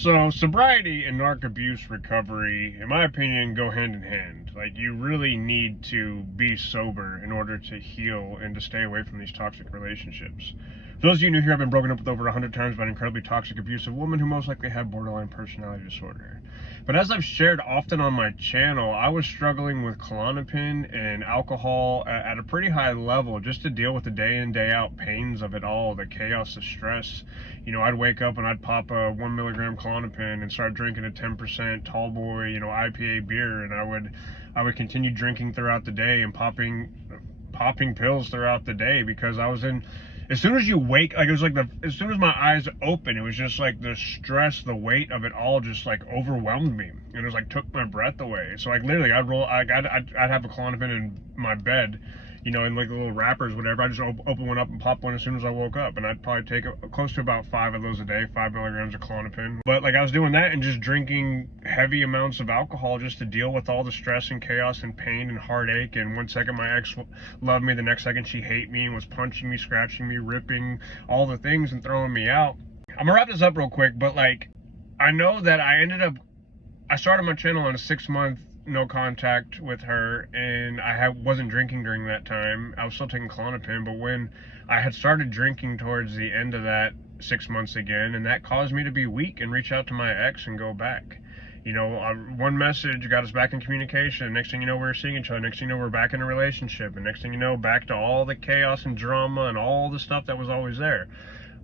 So sobriety and narc abuse recovery, in my opinion, go hand in hand. Like, you really need to be sober in order to heal and to stay away from these toxic relationships. For those of you new here, I've been broken up with over 100 times by an incredibly toxic, abusive woman who most likely had borderline personality disorder. But as I've shared often on my channel, I was struggling with Klonopin and alcohol at a pretty high level just to deal with the day in, day out pains of it all, the chaos, the stress. You know, I'd wake up and I'd pop a 1 milligram Klonopin and start drinking a 10% tall boy, IPA beer, and I would continue drinking throughout the day and popping pills throughout the day because I was in. As soon as you wake, like, it was like as soon as my eyes opened, it was just like the stress, the weight of it all just like overwhelmed me. And it was like took my breath away. So like literally I'd have a Klonopin in my bed, in like the little wrappers, whatever. I just open one up and pop one as soon as I woke up. And I'd probably take close to about 5 of those a day, 5 milligrams of Klonopin. But like I was doing that and just drinking heavy amounts of alcohol just to deal with all the stress and chaos and pain and heartache. And one second my ex loved me, the next second she hated me and was punching me, scratching me, ripping, all the things and throwing me out. I'm gonna wrap this up real quick, but like, I know that I started my channel on a 6-month no contact with her, and I wasn't drinking during that time. I was still taking Klonopin, but when I had started drinking towards the end of that 6 months again, and that caused me to be weak and reach out to my ex and go back. One message got us back in communication. Next thing you know, we were seeing each other. Next thing you know, we're back in a relationship. And next thing you know, back to all the chaos and drama and all the stuff that was always there.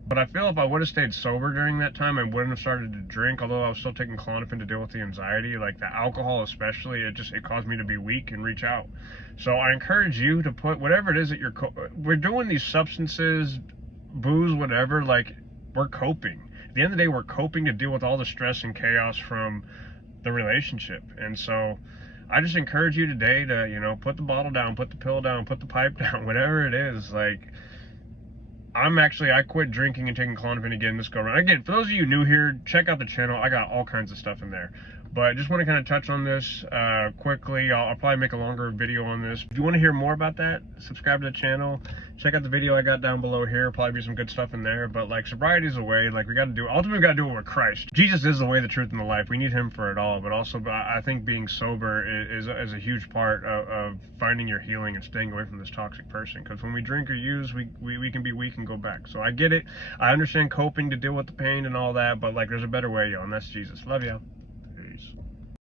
But I feel if I would have stayed sober during that time, I wouldn't have started to drink, although I was still taking Klonopin to deal with the anxiety. Like the alcohol especially, it caused me to be weak and reach out. So I encourage you to put whatever it is that we're doing, these substances, booze, whatever, like, we're coping. At the end of the day, we're coping to deal with all the stress and chaos from the relationship. And so I just encourage you today to, put the bottle down, put the pill down, put the pipe down, whatever it is. Like, I quit drinking and taking Klonopin again this go around. Again, for those of you new here, check out the channel. I got all kinds of stuff in there. But I just want to kind of touch on this quickly. I'll probably make a longer video on this. If you want to hear more about that, subscribe to the channel. Check out the video I got down below here. Probably be some good stuff in there. But like, sobriety is a way. Like, ultimately we got to do it with Christ. Jesus is the way, the truth, and the life. We need him for it all. But also, I think being sober is a huge part of finding your healing and staying away from this toxic person. Because when we drink or use, we can be weak and go back. So I get it. I understand coping to deal with the pain and all that. But like, there's a better way, y'all, and that's Jesus. Love y'all.